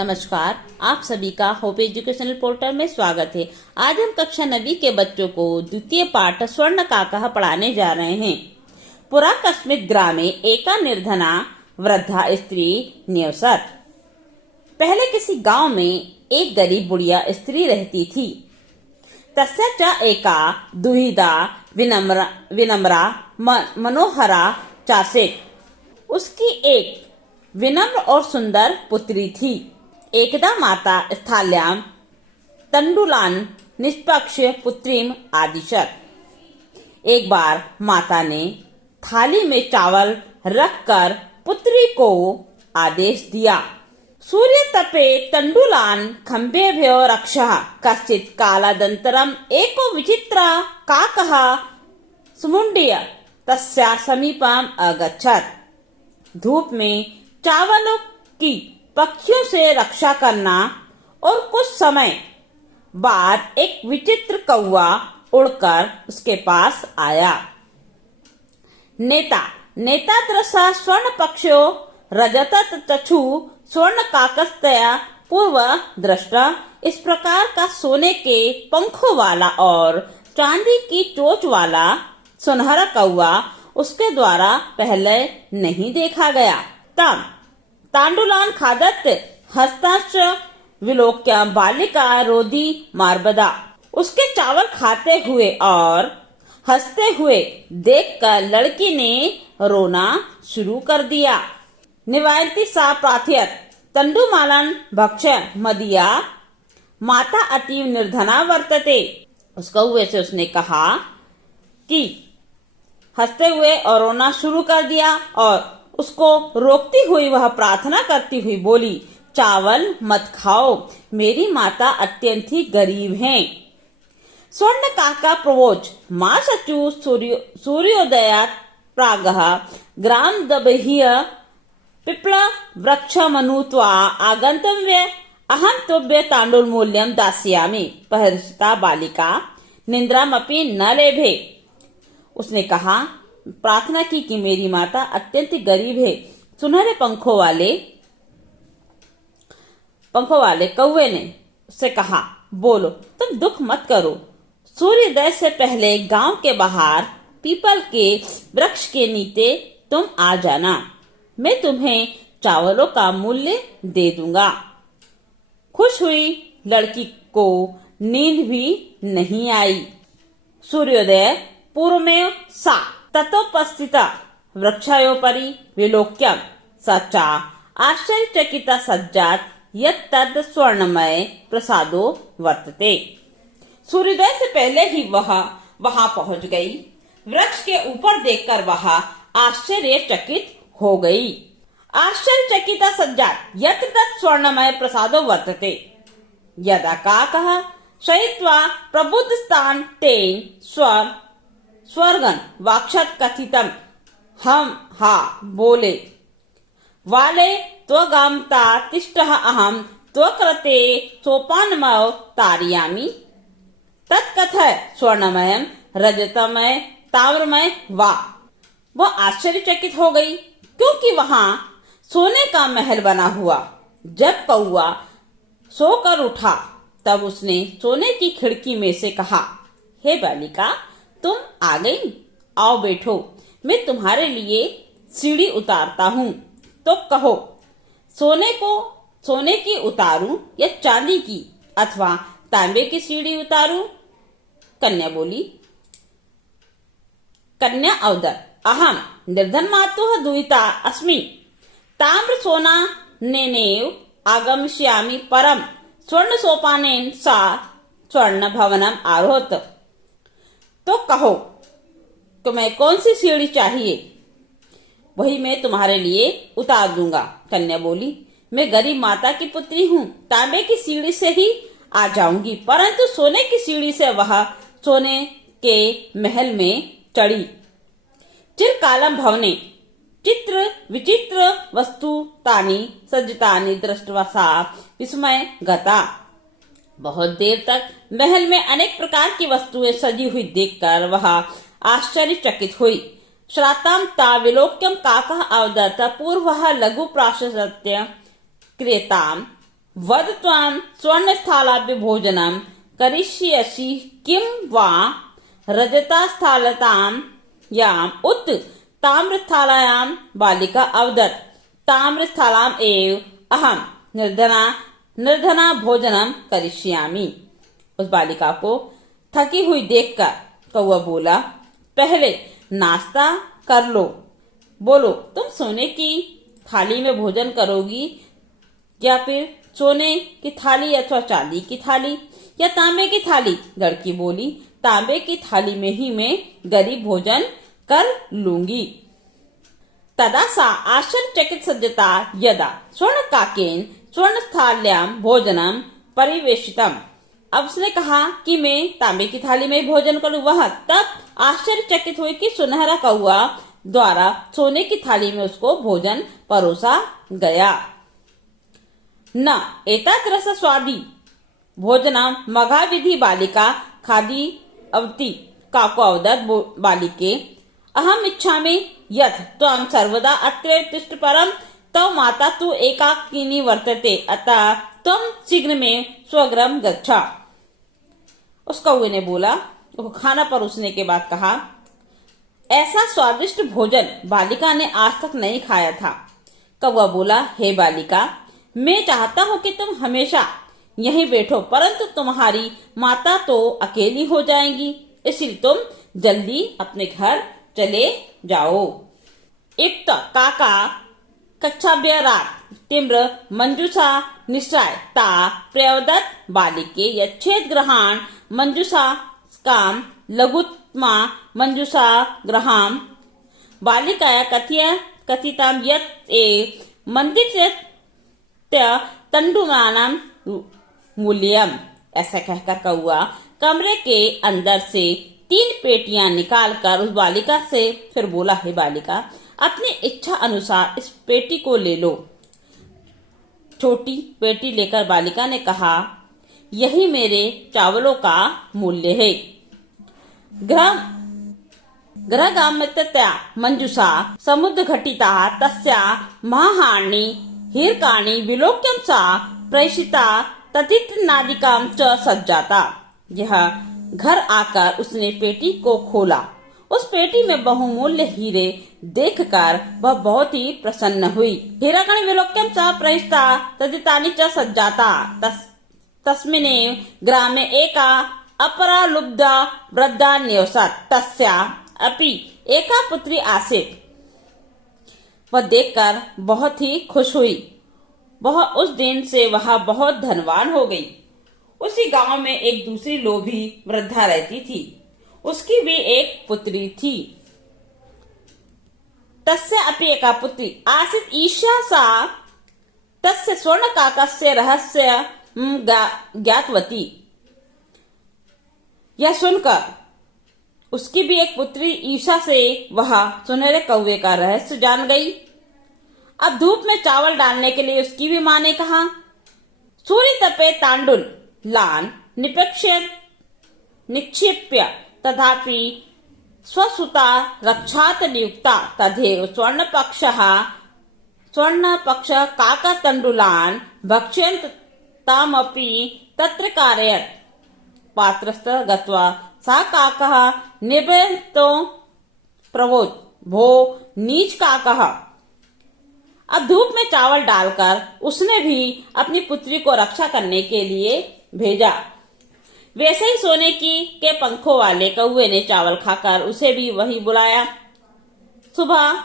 नमस्कार, आप सभी का होप एजुकेशनल पोर्टल में स्वागत है। आज हम कक्षा 9 के बच्चों को द्वितीय पाठ स्वर्ण काकः पढ़ाने जा रहे हैं। पुरा कस्मित् ग्रामे एका निर्धना वृद्धा स्त्री निवसत। पहले किसी गांव में एक गरीब बुढ़िया स्त्री रहती थी। तस्या च एका दुहिता विनम्रा मनोहरा चासीत्। उसकी एक विनम्र और सुंदर पुत्री थी। एकदा माता स्थाल्यां तंडुलान निष्पक्ष पुत्रीम आदिशत। एक बार माता ने थाली में चावल रखकर पुत्री को आदेश दिया, सूर्य तपे तंडुलान खम्भेभ्यो रक्षः। कश्चित् कालादन्तरम् एको विचित्र काकः सुमुण्ड्य तस्या समीपम् अगच्छत्। धूप में चावलों की पक्षियों से रक्षा करना और कुछ समय बाद एक विचित्र कौवा उड़कर उसके पास आया। नेता दृशा स्वर्ण पक्षो रजतत चक्षु स्वर्ण काकस्तया पूर्व दृष्टा। इस प्रकार का सोने के पंखों वाला और चांदी की चोंच वाला सुनहरा कौवा उसके द्वारा पहले नहीं देखा गया। तम तांडुलान खादत हस्ताश्च विलोक्य बालिका रोदी मार्बदा। उसके चावल खाते हुए और हंसते हुए देखकर लड़की ने रोना शुरू कर दिया। निवायति सा प्रार्थयत तंडुमालन भक्ष मदिया माता अतीव निर्धना वर्तते। उस कौवे से उसने कहा कि हंसते हुए और रोना शुरू कर दिया और उसको रोकती हुई वह प्रार्थना करती हुई बोली, चावल मत खाओ, मेरी माता अत्यंत ही गरीब हैं। स्वर्ण काका प्रवोच मां सचु सूर्योदयात् प्रागः ग्राम दबह्य पिप्ल वृक्षमनुत्वा आगन्तव्य अहं तुभ्य तांडुल मूल्यं दास्यामि। परिहृष्टा बालिका निद्रामपि न लेभे। उसने कहा, प्रार्थना की कि मेरी माता अत्यंत गरीब है। सुनहरे पंखों वाले कौवे ने उससे कहा, बोलो, तुम दुख मत करो। सूर्योदय से पहले गांव के बाहर पीपल के वृक्ष के नीचे तुम आ जाना। मैं तुम्हें चावलों का मूल्य दे दूंगा। खुश हुई लड़की को नींद भी नहीं आई। सूर्योदय पूर्व में सा ततोपस्थिता वृक्षायोपरि विलोक्य सच्चा आश्चर्यचकिता सज्जात यत्तद् स्वर्णमय प्रसादो वर्तते। सूर्योदय से पहले ही वह वहां पहुंच गई। वृक्ष के ऊपर देखकर वह आश्चर्यचकित हो गई। आश्चर्यचकिता सज्जात यत् तत् स्वर्णमय प्रसादो वर्तते। यदा काकः शयित्वा प्रबुद्धस्तान् तेन स्वर्गन वाक्षत कथितम हम हा बोले वाले त्वगामता तिष्ठः अहम त्वकृते सोपानमव तारयामि। तत्कथय स्वर्णमय रजतमय ताम्रमय वा। वह आश्चर्यचकित हो गई क्योंकि वहां सोने का महल बना हुआ। जब कौवा सोकर उठा तब उसने सोने की खिड़की में से कहा, हे बालिका, तुम आ गई, आओ बैठो, मैं तुम्हारे लिए सीढ़ी उतारता हूँ। तो कहो, सोने की उतारूं या चांदी की अथवा तांबे की सीढ़ी उतारूं? कन्या बोली। कन्या अवदर, अहम निर्धन मातुः दुहिता अस्मि। ताम्र सोना नेनेव आगमिष्यामि परम स्वर्ण सोपानेन सा स्वर्ण भवनम आरोहत। तो कहो, तुम्हें कौन सी सीढ़ी चाहिए, वही मैं तुम्हारे लिए उतार दूंगा। कन्या बोली, मैं गरीब माता की पुत्री हूँ, तांबे की सीढ़ी से ही आ जाऊंगी, परंतु सोने की सीढ़ी से वह सोने के महल में चढ़ी। चिरकालम भवने चित्र विचित्र वस्तु तानी सज्जितानि दृष्ट्वा सा विस्मय गता। बहुत देर तक महल में अनेक प्रकार की वस्तुएं सजी हुई देखकर वह आश्चर्यचकित हुई। श्राताम ताविलोक्यम काकः अवदत् पूर्वः लघु प्राशस्त्य क्रियताम वद त्वां स्वर्णस्थालाभ्य भोजनं करिष्यसि किं वा रजतस्थालतां याम् उत ताम्रस्थालायां बालिका अवदत् ताम्रस्थालाम् एव अहं निर्धना भोजनम करिष्यामि। उस बालिका को थकी हुई देखकर कौवा बोला, पहले नाश्ता कर लो। बोलो, तुम सोने की थाली में भोजन करोगी या फिर सोने की थाली अथवा चांदी की थाली या तांबे की थाली? लड़की बोली, तांबे की थाली में ही मैं गरीब भोजन कर लूंगी। तदा सा आश्चर्यचकित सज्जता यदा स्वर्णकाकेन स्वर्णस्थाल्यां भोजनम परिवेशितम। अब उसने कहा कि मैं तांबे की थाली में भोजन करूं। वह तब आश्चर्यचकित हुई कि सुनहरा कौवा द्वारा सोने की थाली में उसको भोजन परोसा गया। न एतादृश स्वादी भोजनम मघा विधि बालिका खादी अवति काको अवदत् बालिके अहम इच्छामि यत् त्वं सर्वदा अत्र तिष्ठ परं तव माता तु एकाकिनी वर्तते अतः त्वं शीघ्र में स्वगृहं गच्छ। उस कौवे ने बोला, वो खाना परोसने के बाद कहा, ऐसा स्वादिष्ट भोजन बालिका ने आज तक नहीं खाया था। कौवा बोला, हे बालिका, मैं चाहता हूँ कि तुम हमेशा यहीं बैठो, परंतु तुम्हारी माता तो अकेली हो जाएंगी, इसलिए तुम जल्दी अपने घर चले जाओ। इप्त काका कच्छाभ्यरात् तीव्र मंजूषा निश्चय ता प्रवदत् बालिके यच्छेद ग्रहाण मंजूषा काम लघुत्मा मंजूषा ग्रहाम बालिकाया कथिताम यत् ए मंदिर तंडुमानम मूल्यम। ऐसा कहकर कौआ कमरे के अंदर से 3 पेटियां निकालकर उस बालिका से फिर बोला, हे बालिका, अपनी इच्छा अनुसार इस पेटी को ले लो। छोटी पेटी लेकर बालिका ने कहा, यही मेरे चावलों का मूल्य है। ग्रहगामितया मंजूषा समुद्र घटिता तस्या महाहानि हीरकाणि विलोक्यं सा प्रेषिता तथितनादिकाम च सज्जाता। यह घर आकर उसने पेटी को खोला। उस पेटी में बहुमूल्य हीरे देखकर वह बहुत ही प्रसन्न हुई। हीराकणि विलोक्यं च प्रेषिता तथितानि च सज्जाता। तस्मिन्नेव ग्रामे एका अपरा लुब्धा वृद्धा निवसत् तस्या अपि एका पुत्री आसीत्। वह देखकर बहुत ही खुश हुई। वह उस दिन से वह बहुत धनवान हो गई। उसी गांव में एक दूसरी लोभी वृद्धा रहती थी, उसकी भी एक पुत्री थी। तस्य अपि एका पुत्री आसीत् ईशा सा तस्य स्वर्णकाकस्य रहस्य ज्ञातवती। यह सुनकर उसकी भी एक पुत्री ईशा से वह सुनहरे कौवे का रहस्य जान गई। अब धूप में चावल डालने के लिए उसकी भी माँ ने कहा, सूर्य तपे तांडुल लान निक्षिप्य तथापि स्वसुता रक्षात नियुक्ता तथैव स्वर्णपक्ष काकतंडुलान भक्ष्यन्त तामपि तत्र कारयत्। पात्रस्थ गत्वा सा काकः निबन्तो प्रवोच भो नीच काकः। अब धूप में चावल डालकर उसने भी अपनी पुत्री को रक्षा करने के लिए भेजा। वैसे ही सोने के पंखों वाले कौवे ने चावल खाकर उसे भी वही बुलाया। सुबह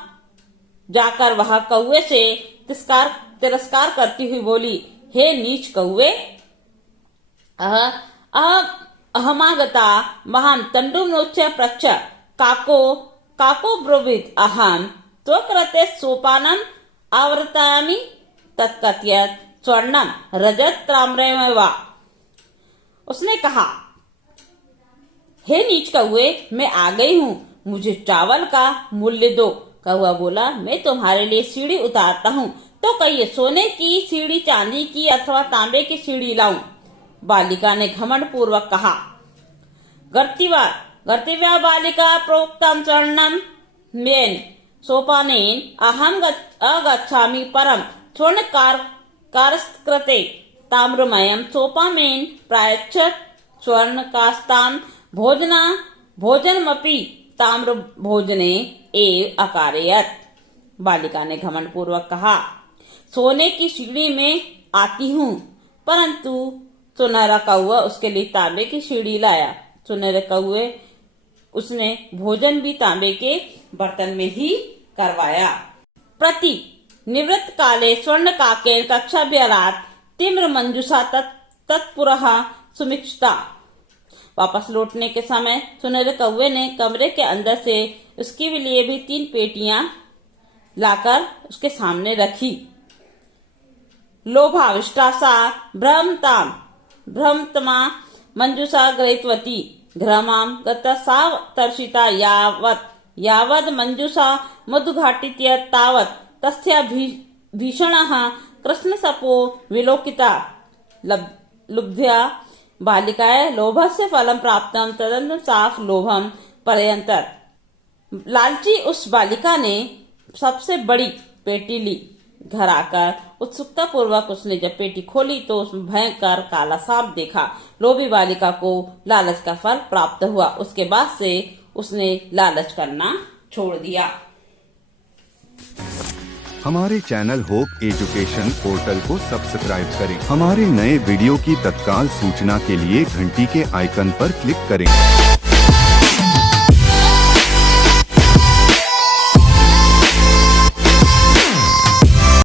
जाकर वह कौवे से तिरस्कार करती हुई बोली, हे नीच कौवे, अहमागता महान तंडुमोच्य प्रच्छ काको ब्रुवीत अहम त्वकृते सोपानम आवृतामि तत्कथयत् स्वर्णम रजत ताम्रमेव। उसने कहा, हे नीच कौवे, मैं आ गई हूँ, मुझे चावल का मूल्य दो। कौवा बोला, मैं तुम्हारे लिए सीढ़ी उतारता हूँ, तो कहिए सोने की सीढ़ी, चांदी की अथवा तांबे की सीढ़ी लाऊं? बालिका ने घमंड पूर्वक कहा, गर्तिव्या बालिका प्रोक्तम स्वर्णम मेन सोपानेन अहम अगच्छामि परम स्वर्णकारस्कृते ताम्रमयम सोपामेन प्रायच्छत स्वर्ण कास्तान भोजना भोजनमपि ताम्र भोजने एव अकारयत। बालिका ने घमंड पूर्वक कहा, सोने की सीढ़ी में आती हूँ, परंतु सुनहरा कौआ उसके लिए तांबे की सीढ़ी लाया। सुनहरे कौए उसने भोजन भी तांबे के बर्तन में ही करवाया। प्रति निवृत्त काले स्वर्ण काके कक्षा व्यरात तिम्र मंजुषा तत्पुरः सुमिक्षता। वापस लौटने के समय सुनहरे कौवे ने कमरे के अंदर से उसके लिए भी 3 पेटियां लाकर उसके सामने रखी। लोभाविष्टा सा भ्रमतमा मंजुषा गृहीतवती घ्रमां गता तर्षिता यावद् मंजुषा मधुघाटित्य तावत् तस्या भीषणः कृष्णसपो विलोकिता लुब्ध्या बालिकाए लोभस्य फलं प्राप्तं तदन्तं साफ लोभम पर्यंतर। लालची उस बालिका ने सबसे बड़ी पेटी ली। घर आकर उत्सुकता पूर्वक उसने जब पेटी खोली तो उसमें भयंकर काला सांप देखा। लोभी बालिका को लालच का फल प्राप्त हुआ। उसके बाद से उसने लालच करना छोड़ दिया। हमारे चैनल होप एजुकेशन पोर्टल को सब्सक्राइब करें। हमारे नए वीडियो की तत्काल सूचना के लिए घंटी के आइकन पर क्लिक करें।